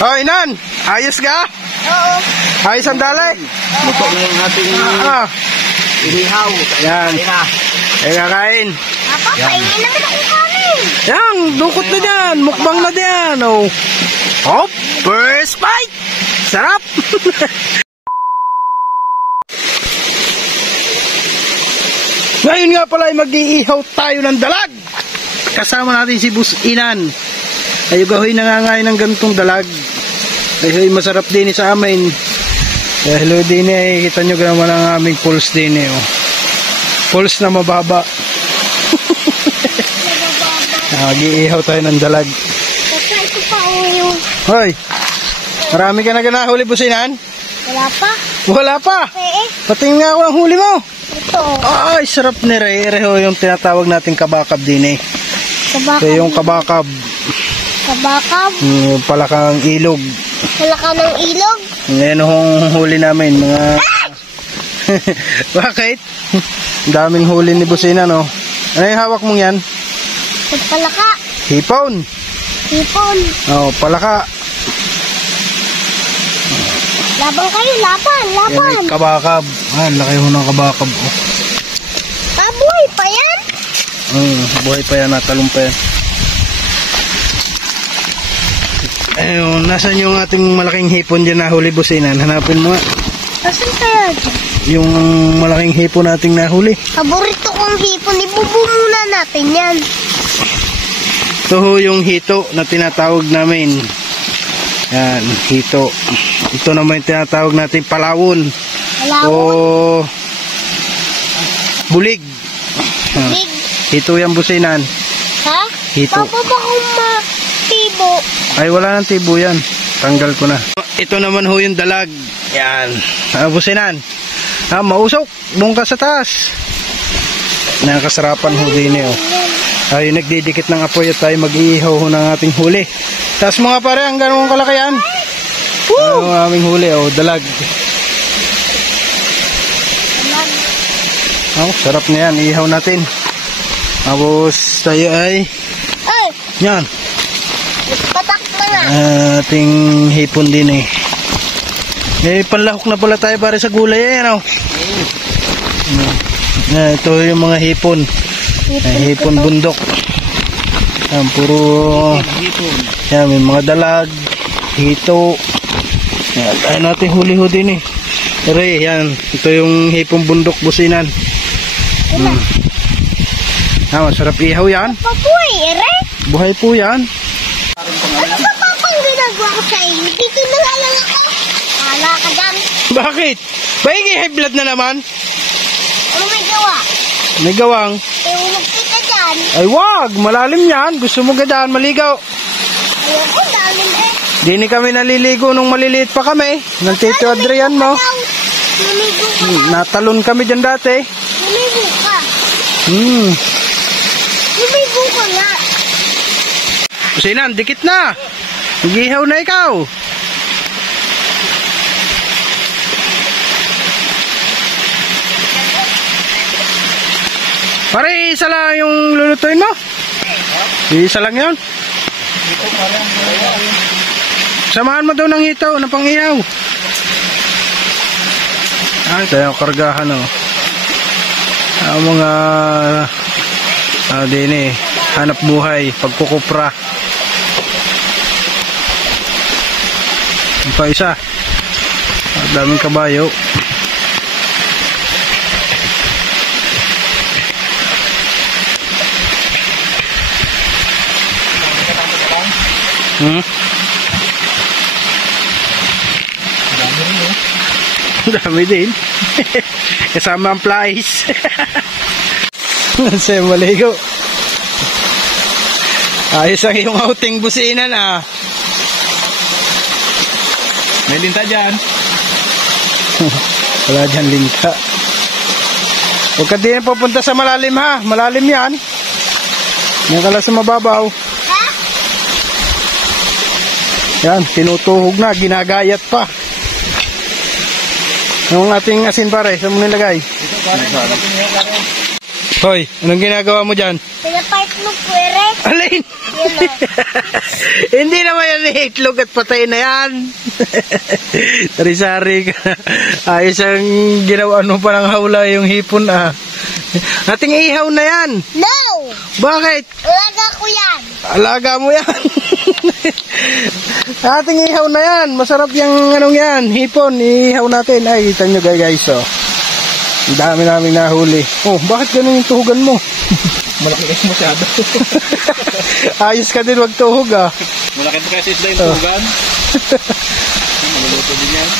Oh, Inan, ayos ka? Oo. Ayos ang dalay? Luto na yung ating inihaw. Yan. Ay, kakain. Papa, paingin naman akong kanin. Yan, dukot na dyan. Mukbang na dyan. Oh. Hop, first bite. Sarap. Ngayon nga pala ay mag-iihaw tayo ng dalag. Kasama natin si Boss Inan. Ayugahoy nangangain ng ganitong dalag. Ay masarap din sa amin. Hello din eh. Kita nyo naman ang aming pulse din eh. Oh. Pulse na mababa. Mag-iihaw tayo ng dalag. Kasi ito pa yung... Hoy, marami ka na ganahuli, Boss Inan? Wala pa. Wala pa. Eh, Patingin nga ako ng huli mo. ito. Ay, sarap ni Reho yung tinatawag nating kabakab din eh. Kabakab. Ito yung kabakab. Kabakab. Yung palakang ilog. Wala ka ng ilog. Ngayon yung huli namin, mga... Bakit? Daming huli ni Boss Inan, no? Ano yung hawak mong yan? Palaka. Hipon. Hipon. Oh, palaka. Laban kayo, laban, Yan laban. ay kabakab. Ah, laki ho ng kabakab. Oh. Taboy pa yan. Buhay pa yan, natalong pa yan. Ayun, nasan yung ating malaking hipon dyan nahuli, Boss Inan? Hanapin mo nga. Asan kaya? Yung malaking hipon nating nahuli. Paborito kong hipon. Ibubo muna natin yan. Ito ho yung hito na tinatawag namin. Yan, hito. Ito naman yung tinatawag natin palawon. Palawon? O bulig. Big. Hito yan, Boss Inan. Ha? Hito. Papa ba kung matibo? Ay, wala nang tibo yan. Tanggal ko na. Ito naman ho yung dalag. Yan. Boss Inan. Mausok. Doon ka sa taas. Nakasarapan ho din eh. Oh. Ay, nagdidikit ng apoy at tayo mag-iihaw ho ng ating huli. Taas mga pare, ang ganun kalaki yan. Ang aming huli, oh, dalag. Oh, sarap na yan. Iihaw natin. Tapos tayo ay... Ay! Yan. Patak na nga. Ating hipon din eh. Panlahok na pala tayo para sa gulay eh, ano? Ito yung mga hipon. Hipon bundok. Yan, puro... Yan, may mga dalag, hito. Yan, tayo natin huli-ho din eh. Pero yan, ito yung hipon bundok, Boss Inan. Masarap ihaw yan. Papuy, ere? Buhay po yan. Ano ba papang ginagawa ko sa iyo? Dito na lang ako. Wala ka dyan. Bakit? Baigi high blood na naman. Ano may gawa? May gawang. Iulog kita dyan. Ay wag, malalim yan. Gusto mo gadaan maligaw. Ayoko, dalim eh. Dini kami naliligo nung maliliit pa kami. Ng Tito Adrian mo. Lumigo ka. Natalon kami dyan dati. Lumigo ka. Lumigo ka nga. Boss Inan, dikit na. Mag-ihaw na ikaw. Pare, isa lang yung lulutuin mo? Isa lang yun? Samahan mo daw ng hito na pang-ihaw. Ay, tayo kargahan o. Ang mga din eh, hanap buhay, pagkukupra. Ang pa isa. Daming kabayo. Dami din. Kasama ang flies. Sa maligo. Ayos ang iyong outing, Boss Inan ah. May linta dyan. Wala dyan linta. Huwag ka din pupunta sa malalim ha. Malalim yan. Yan ka lang sa mababaw. Yan, tinutuhog na, ginagayat pa. Yung ating asin pare, saan mo nilagay? Hoy, anong ginagawa mo dyan? Pinapart mo pwere. Alin? Hindi naman yan itlog at patay na yan. Sari-sari ka. Ayos ang ginawa ano pa ng hawla yung hipon ah. Ating ihaw na yan. No! Bakit? Alaga ko yan. Alaga mo yan. Ating ihaw na yan. Masarap yung anong yan. Hipon, ihaw natin. Ay, kita nyo guys oh. Ang dami namin nahuli. Oh, bakit ganun yung tuhugan mo? Malaki kasi masyado. Ayos ka din wag tuhog ah. Malaki pa kasi isda yung tugan. Maluluto din yan.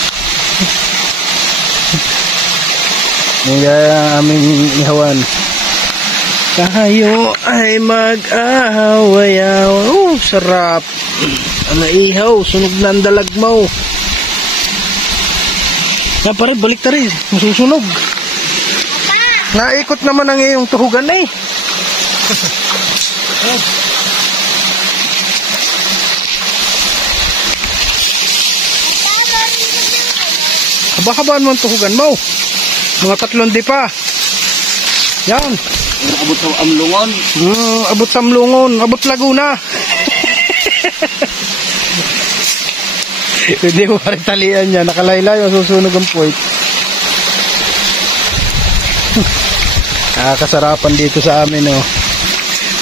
Yan ang aming ihawan. Tayo ay mag-ahawayaw. Oh, sarap. Ang ihaw, sunog na ang dalag mo. Na pare, balik ta rin. Masusunog. Naikot naman ang iyong tuhugan eh. Haba-habaan mo ang tuhugan mo. Mga 3 di pa. Yan. Abot sa amlungon. Abot sa amlungon. Abot Laguna. Hindi mo pa rin talian niya. Nakalaylay. Masusunog ang point. Kasarapan dito sa amin oh.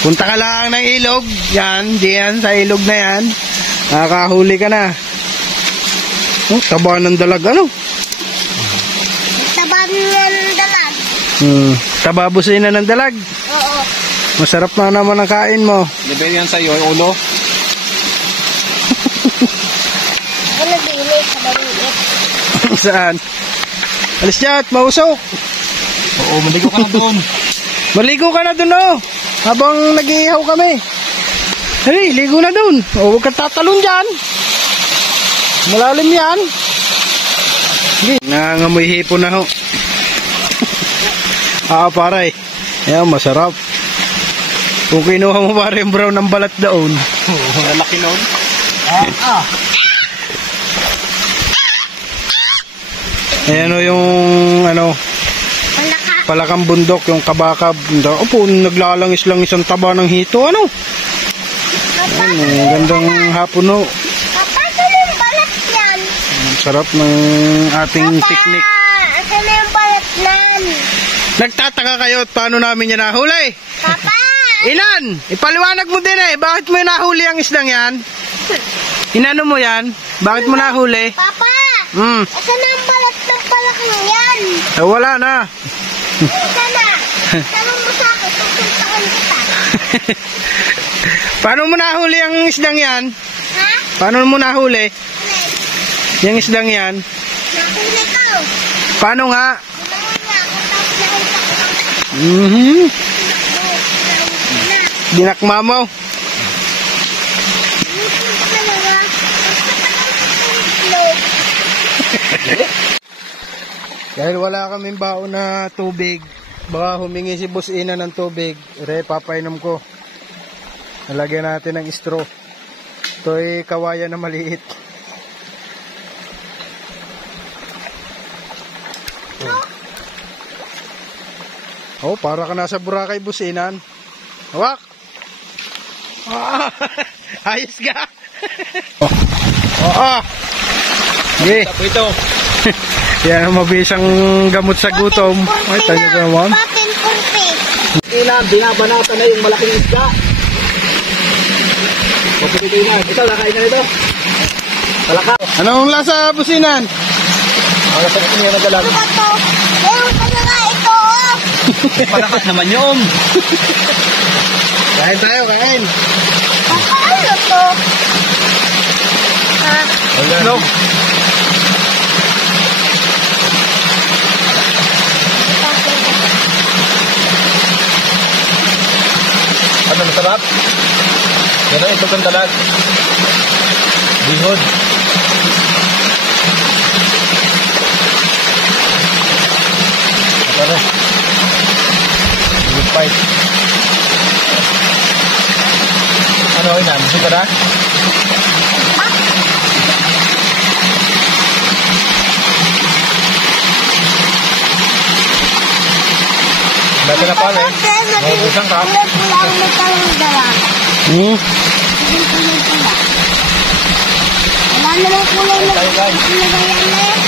Punta ka lang ng ilog. Yan, diyan sa ilog na yan. Nakahuli ka na. Oh, taba ng dalag ano? Taba ng dalag. Taba busin na ng dalag. Oo. Masarap na naman ang kain mo. Depende yan sa'yo, yung ulo. Ako nag-iinit sa baliit. Saan? Alis dyan, mausok. Oo, maligo ka na doon. Maligo ka na dun oh. Habang nag-iihaw kami. Hey, ligo na dun. O, huwag kang tatalon dyan. Malalim yan. Nangangamoy hipon na ho. Paray. Ayan, masarap. Kung kinuha mo pare yung brown ng balat doon. Lalaki noon. Ayan o yung ano, palakang bundok, yung kabakab. Opo, naglalangis-langis ang taba ng hito. Ano? Ayan, gandang hapon o. Papa, saan yung balat yan? Sarap ng ating picnic. Saan yung balat yan? Nagtataka kayo at paano namin yan nahuli? Papa! Ilan? Ipaliwanag mo din eh. Bakit mo nahuli ang isdang yan? Inano mo yan? Bakit mo nahuli? Papa! Hmm. Saan ang balat ng palakang yan? Wala na. Sana! Sama mo sa akin, tutuntakan kita. Paano mo nahuli ang isdang yan? Ha? Paano mo nahuli? Yung isdang yan? Nakuna ko. Paano nga? Gumawa niya ako, tapos nakita ko lang. Dinakmamaw. YouTube talaga. Upload. Dahil wala kaming baon na tubig, baka humingi si Boss Ina ng tubig. Papainom ko. Nalagyan natin ng straw. Ito'y kawayan na maliit. Oh, para ka nasa Boracay, Boss Inan. Hawak! Ayos ka! Okay. Ito. Yan ang mabisang gamot sa gutom. Ay, tayo ka naman. Patin kurpi. Ilan, binabanata na yung malaking isda. Pagpipili na. Ito, nakain na ito. Palaka. Anong lasa, Boss Inan? Ang lasa natin yung nagalag. Ano ba to? Meron pa na nga ito, oh. Palakas naman yun. Kain tayo, kain. Papa, ano to? Ha? Ano? Ano, masarap? Gano'n ito kang dalag. Bihod. Ano? Good fight. Ano, inan? Gusto ka na? Dati na pala eh. din. Isang ka? Kulay pula ang may dalaga. Hmm? Kulay pula. Wala naman kulay na Guys. pinagayan na yan.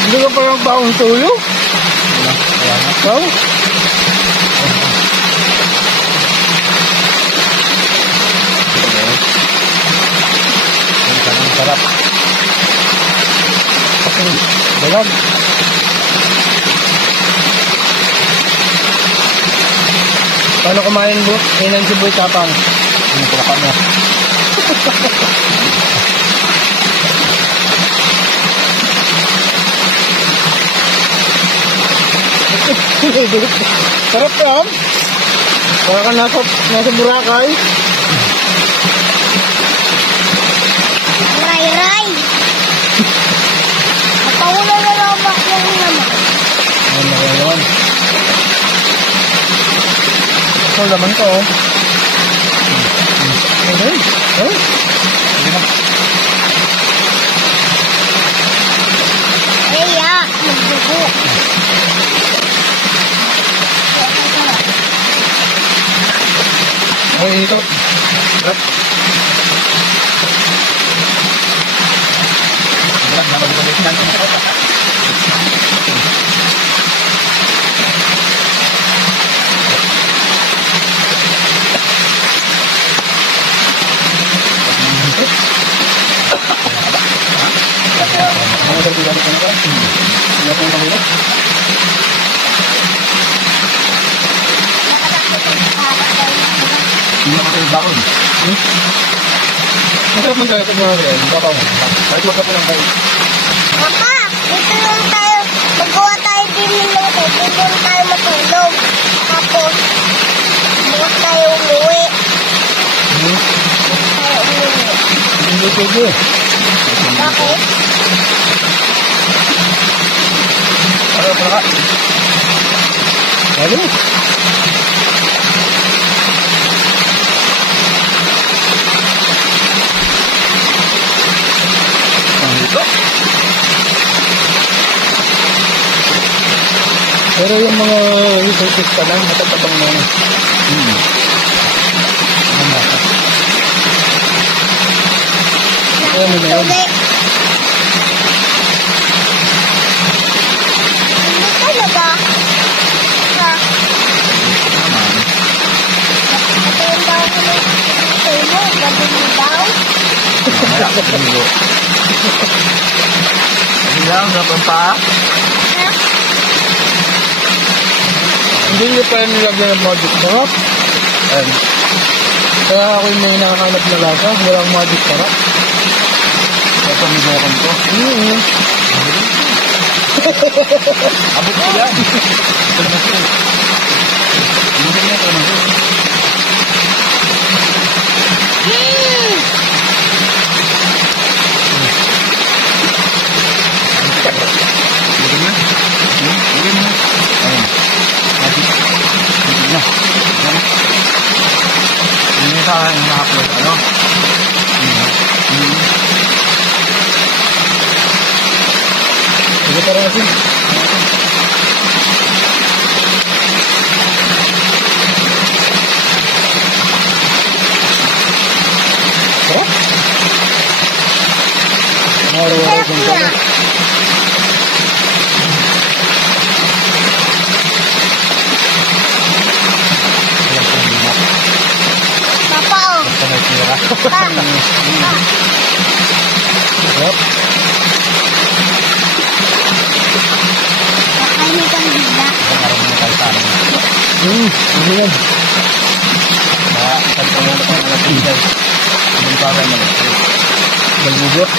Hindi ka pa yung baong tuyo? Bawo? Ang sarap. Dalag. Paano kumain bo? Inan si Boy Tapang. Ang pulakan mo. Sarap yan. Para ka nasa Boracay. Ray-ray. Napawala na robak yung naman. Ano na naman. Ito laman ko. Okay. Okay. Kaya, magdugo. Okay, ito. Sarap na mag-ulit na. Ano ba ito? Ano ba? Ano ba ito? Hindi na kayo bakon. Masarap man tayo sa mga ganyan. Bakaw. Kahit wag ka po ng kayo. Papa, dito lang tayo. Magawa tayo din ng luto. Dito lang tayo matulog. Tapos, bukas tayo umuwi. Tayo umuwi. Hindi pwede. Bakit? Ano pala ka? Ano? Ito. Pero yung mga resources pa lang, matatabang na. Ano na yun? Sugi. Hindi ka na ba? Ha? Ito yung daw ko ng sa'yo mo. Gabi mo daw. Linggo. Ano lang, dapat pa? Ha? Hindi nyo pa nilagyan ng magic sarap. Kaya ako yung may nakakanap na lasa. Walang magic sarap. Ito ang minukan ko. Abot ko yan. Ito naman siya. Hindi na ito naman siya. Hindi na. Hindi na. Ayun. Abot. Hindi na. Hindi na tayo na-upload. Ano? Sige para natin. Sarap. Araw-araw kong Sarap na. Papa, oh. Pa. Pa. Sarap. Kakainin kang bigla. Ano yan? Balbubot.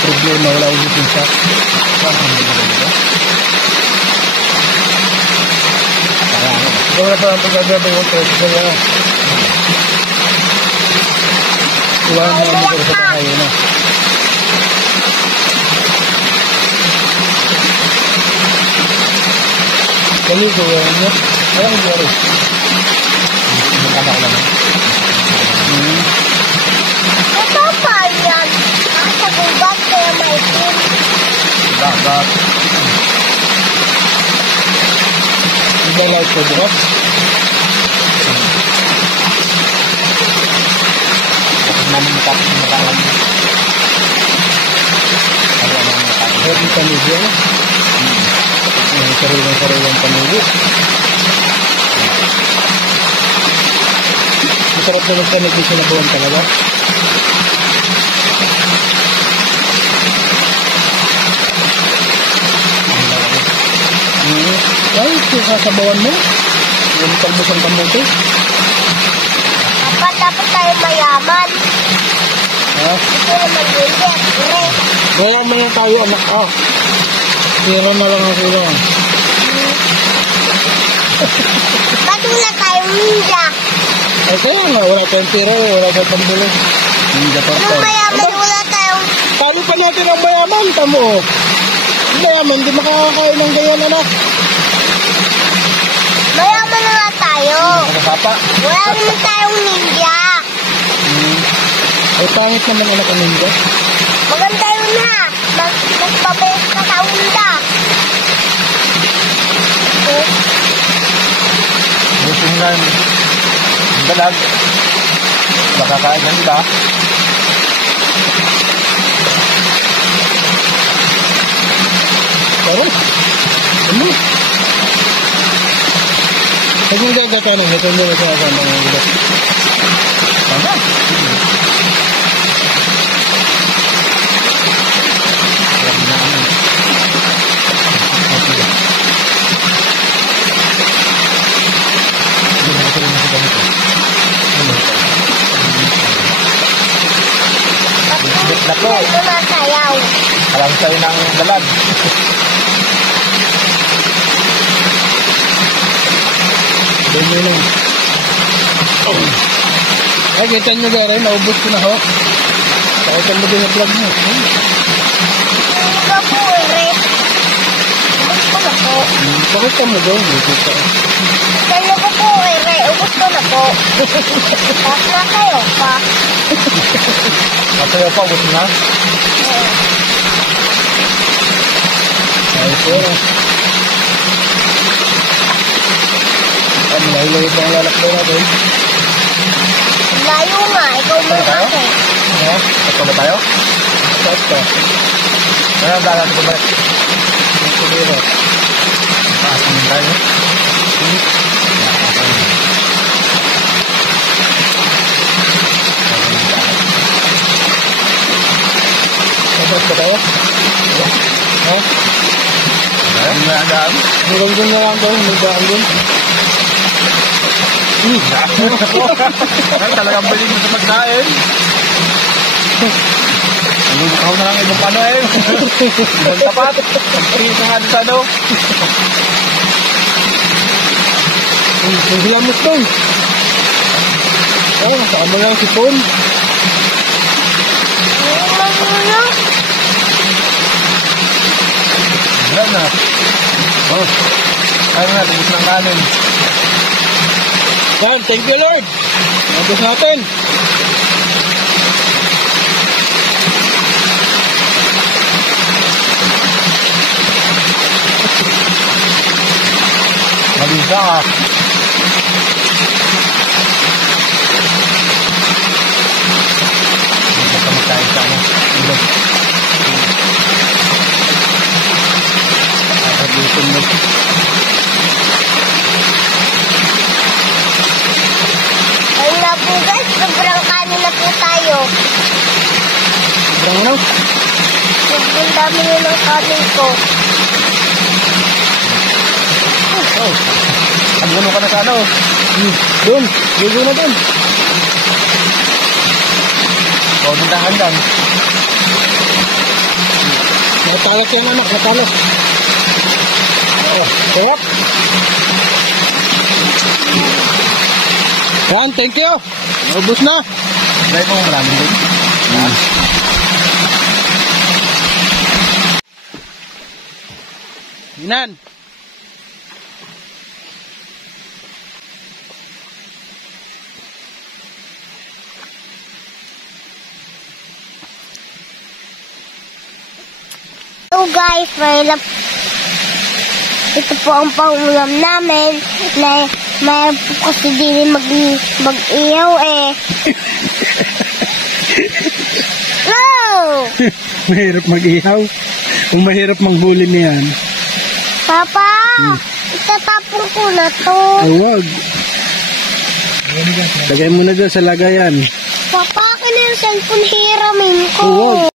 Problema, wala ubusin siya. Ikaw na pa ang pagkagabay ko tayo. Kaya, iwanan mo ang mga sa bahay na. Kali ko yan. Alam mo, Kala ko lang. Ito pa yan. Sa gubat kaya may itim. Dagat. Iba light ko bukas. Tapos namin matapos yung makalan. Ano naman matapos. Pero yung panigyo, no? Yung sarilang panigyo. Masarap na magkanig yung sinabuhan talaga. Ay, sasabawan mo. Yung talbos ang kamote. Dapat tayo mayaman. Ha? Ito naman yun. Siyempre. Kaya man yan tayo, anak. Ah. Zero na lang ako lang. Ba't wala tayong ninja? Ay, kaya nga. Wala tayong pera. Wala tayong pambili. Hindi pa Anong tayo. mayaman wala tayong... Paano pa natin ang mayaman? Tamo. Mayaman, di makakakain ng ganyan, anak. Mayaman na nga tayo. Nakasapa. Wala naman tayong ninja. Ay, pangit naman anak ang ninja. Maganda yun na. Magpabayad ka sa unda. Busing na yung dalag. Baka kain ng iba. Pero, ano? Huwag mong gagatanin. Ito mo na sa kasama ng iba. Tama. Nako, Ito na sayaw. alam sa'yo ng dalag. Doon yun lang. Ay, kita nyo gari. Naubos ko na ho. Pakitan mo din yung vlog mo. Hindi ka po eh. Ubus ko na po. Pakita mo doon. Kita. Kaya ko po eh. Ubus ko na po. Tapos na kayo pa. Masaya pa, ubos na. Ay, sir. Ay, malayo-layo pa ang lalakbay natin. Layo nga. Ikaw mo Tayo? ako. Ha? Ito ba tayo? Saan ka? Ano ang dagat ko ba? Ang kulira. Taas naman tayo. Sabas ka tayo? Ha? Ano na ang daan? Hanggang dun na lang daw. May daan dun. Ay, talagang balik mo sa pagkain. Lulukaw na lang ibang ano eh. Ibang tapat. Pagpingit na nga dito ano. Ang hilamot doon. Oh, kasama lang si Pon. Magulo. Wala na. Oh. Ayaw na, tubos ng kanin. Yan, thank you Lord. Nabos natin. Malisa ka. Hindi ka magkain sa ano. Ilog. Nakabutin mo. Ayun na po guys. Sobrang kanin na po tayo. Sobrang ano? Sobrang dami nyo ng kanin ko. Oh. Ang gulo ka na sa ano. Doon. Ligo na doon. O, dindahan lang. Nakatalak yan anak. Nakatalak. Oh, sarap. Yan, thank you. Ubus na. Dahil mo maraming din. Inan. So guys, ito po ang pangulam namin na mayroon po kasi din mag-iyaw eh. No! Mahirap mag-ihaw. Kung mahirap maghuli niyan. Papa, itatapon ko na to. Huwag. Lagay mo na dyan sa lagayan. Papa, akin na yung cellphone hiramin ko. Huwag.